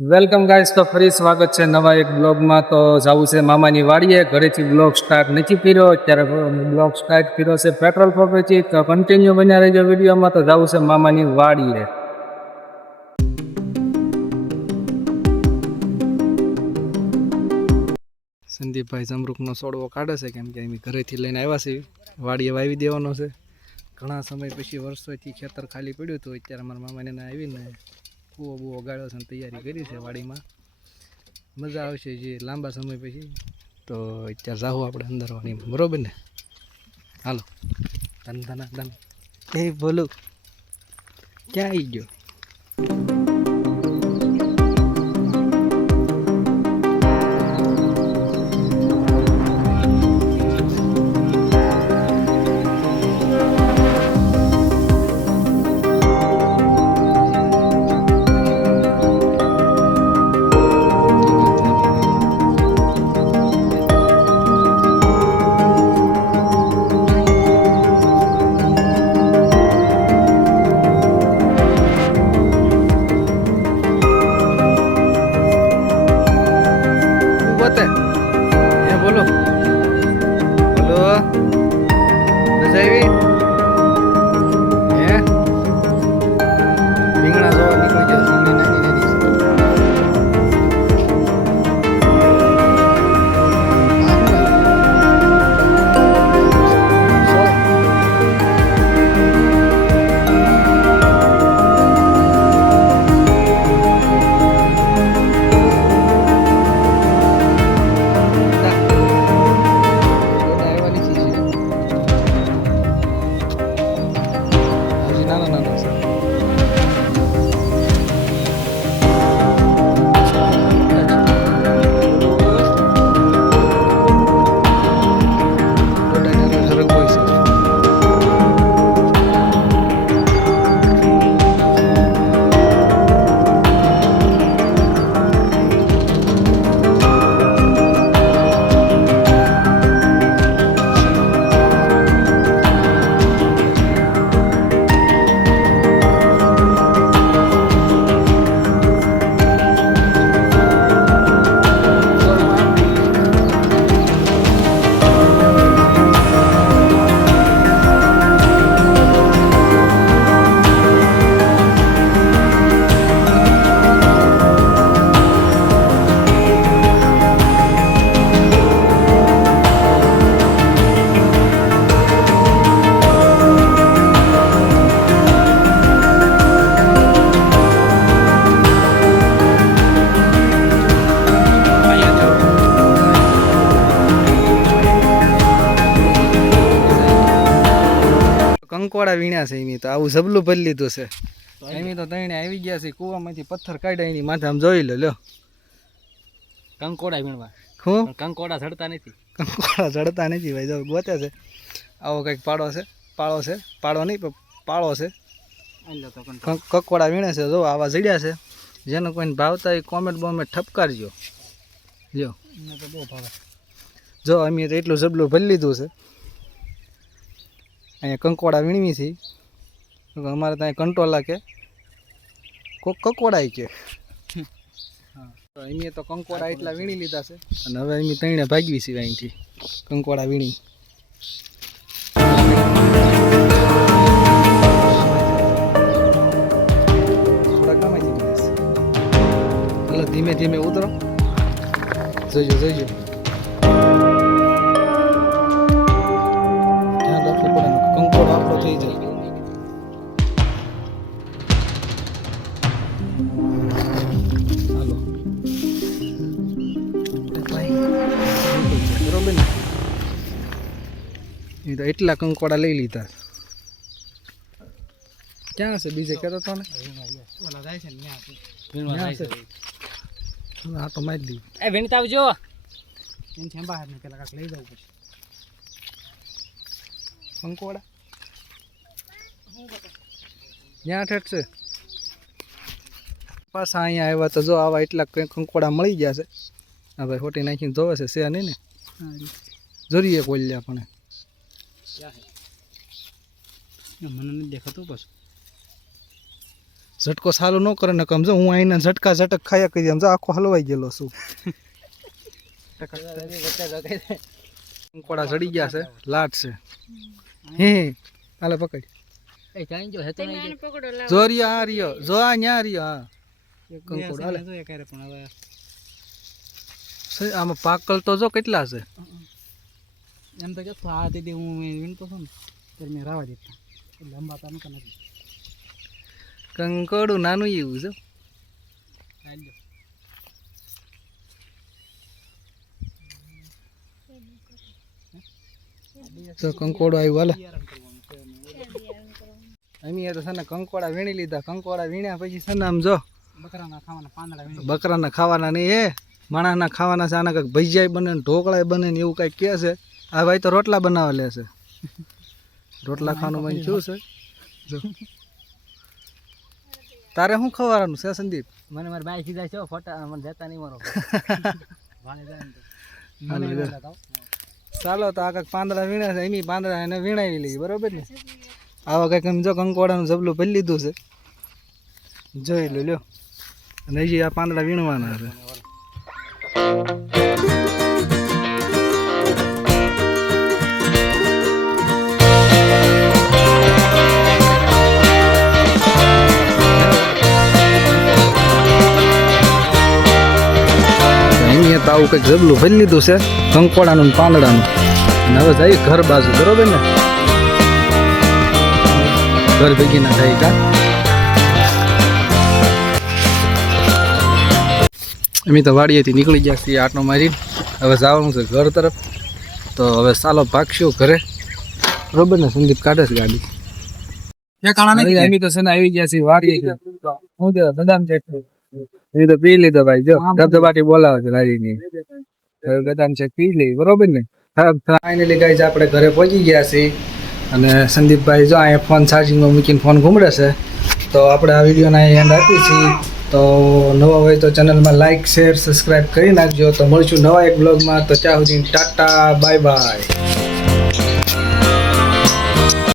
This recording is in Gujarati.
વેલકમ ગાઈસ, તો ફરી સ્વાગત છે નવા એક બ્લોગમાં. તો જવું છે મામાની વાડીએ. ઘરેથી બ્લોગ સ્ટાર્ટ નથી કર્યો, અત્યારે બ્લોગ સ્ટાર્ટ કર્યો છે પેટ્રોલ પંપેથી. તો કન્ટિન્યુ બન્યા રહેજો વિડીયોમાં. તો જવું છે મામાની વાડીએ. સંદીપભાઈ જમરૂકનો છોડવો કાઢે છે, કેમ કે અમે ઘરેથી લઈને આવ્યા છે. વાડીએ વાવી દેવાનો છે. ઘણા સમય પછી વર્ષોથી ખેતર ખાલી પડ્યું હતું. અત્યારે અમારા મામાને આવીને કૂવો બૂવો ગાળ્યો છે અને તૈયારી કરી છે વાડીમાં. મજા આવશે જે લાંબા સમય પછી. તો અત્યારે જાઓ આપણે અંદર વાડીમાં, બરોબર ને? હાલો. ધન ધના ધન. એ બોલું ક્યાં આવી ગયો? બોલો બોલો, મજા આવી? હે રીંગણા જોવા નીકળી ગયા. રીંગણી નાની નાની કંકોડા વીણ્યા છે. એની તો આવું જબલું ભરી લીધું છે. એની તો તઈને આવી ગયા છે. કૂવામાંથી પથ્થર કાઢ્યા એની માથે આમ જોઈ લો. કંકોડા વીણવા. હું કંકોડા ઝડતા નથી. કંકોડા ચડતા નથી ભાઈ. જો ગોતે છે. આવો કંઈક પાડો છે. પાડો નહીં પણ પાળો છે. કંકોડા વીણે છે. જો આવા જડ્યા છે. જેનો કોઈને ભાવતા એ કોમેન્ટ બોમેન્ટ ઠપકારજો. લ્યો, તો બહુ ભાવે. જો અમે તો એટલું જબલું ભરી લીધું છે. અહીંયા કંકોડા વીણવી છે. અમારે ત્યાં કંટોલા કે કોક કકોડા કે. એમ તો કંકોડા એટલા વીણી લીધા છે. અને હવે એમ તઈને ભાગવી છે અહીંથી કંકોડા વીણી. થોડા કામથી હાલો, ધીમે ધીમે ઉતરો. જોઈજો ધ્યાન રાખવું પડે. કંકોડો આપણો થઈ જાય. બરોબર ને? એ તો એટલા કંકોડા લઈ લીધા. ક્યાં છે બીજે? કહેતો હતો ને ઓલા જાય છે ને ત્યાં છે. હા તો મારી લીધી. એ વીણતા આવજો. એમ છે બહાર ને પેલા કાક લઈ જવું પડશે. કંકોડા ત્યાં ઠેઠ છે. પાછા અહીંયા આવ્યા તો જો આવા એટલા કંકોડા મળી ગયા છે. હા ભાઈ, ખોટી નાખીને જોવે છે નહીં ને? જોઈએ કોલ્યા પણ મને નથી દેખાતું. પાછું ઝટકો સારું ન કરે ને સમજો હું અહીંના ઝટકા ઝટક ખાયા કરી સમજો આખો હલવાઈ ગયેલો છું કંકોડા ચડી ગયા છે લાટ છે હે હાલે પકડ જો રિયો આ રિયો જો આ ન્યા રિયો હા કંકોડો હાલે આમાં પાકલ તો જો કેટલા છે એમ તો કે આ દીદી હું વીણતો છું ને ત્યારે મેં રાવા દીધા લંબાતા નથી કંકોડું નાનું એવું છે તો કંકોડો આવ્યો હાલે અમે તો છે ને કંકોડા વીણી લીધા કંકોડા વીણ્યા પછી છે ને આમ જો બકરાના ખાવાના પાંદડા વીણી બકરાના ખાવાના નહીં એ માણસના ખાવાના છે આના કંઈક ભજીયા બને ને ઢોકળા બને ને એવું કંઈક કહે છે આ ભાઈ તો રોટલા બનાવવા લે છે રોટલા ખાવાનું મને શું છે જો તારે શું ખવાનું છે સંદીપ મને મારી બાઈ સીધા છે ફોટા મને જતા નહીં મારો વાલે જાય તો ચાલો તો આ કંઈક પાંદડા વીણા છે એમ પાંદડા એને વીણાવી લઈએ બરોબર ને આવા કંઈક એમ જો કંકોડાનું જબલું ભરી લીધું છે જોઈ લો લ્યો અને હજી આ પાંદડા વીણવાના છે અહીંયા તો આવું કંઈક જબલું ભરી લીધું છે કંકોડાનું ને પાંદડાનું અને હવે જઈએ ઘર બાજુ બરોબર ને ઘર ભેગી ના થાય કા અમે તો વાડીએથી નીકળી ગયા છીએ આટો મારીને હવે જવાનું છે ઘર તરફ તો હવે ચાલો ભાગશું ઘરે બરોબર ને સંદીપ કાઢે છે ગાડી અમે તો છે ને આવી ગયા છીએ વાડીએ હું તો બદામ ચટણી એ તો પી લીધો ભાઈ જો ધબધબાટી બોલાવે છે લારીની હવે બદામ ચેક પી લઈ બરોબર ને ફાઇનલી ગાઈઝ આપણે ઘરે પહોંચી ગયા છીએ અને સંદીપભાઈ જો અહીંયા ફોન ચાર્જિંગમાં મૂકીને ફોન ઘૂમડે છે તો આપણે આ વિડીયોના એન્ડ આપીએ છીએ તો નવા હોય તો ચેનલમાં લાઇક શેર સબસ્ક્રાઈબ કરી નાખજો તો મળીશું નવા એક બ્લોગમાં તો ત્યાં સુધી ટાટા બાય બાય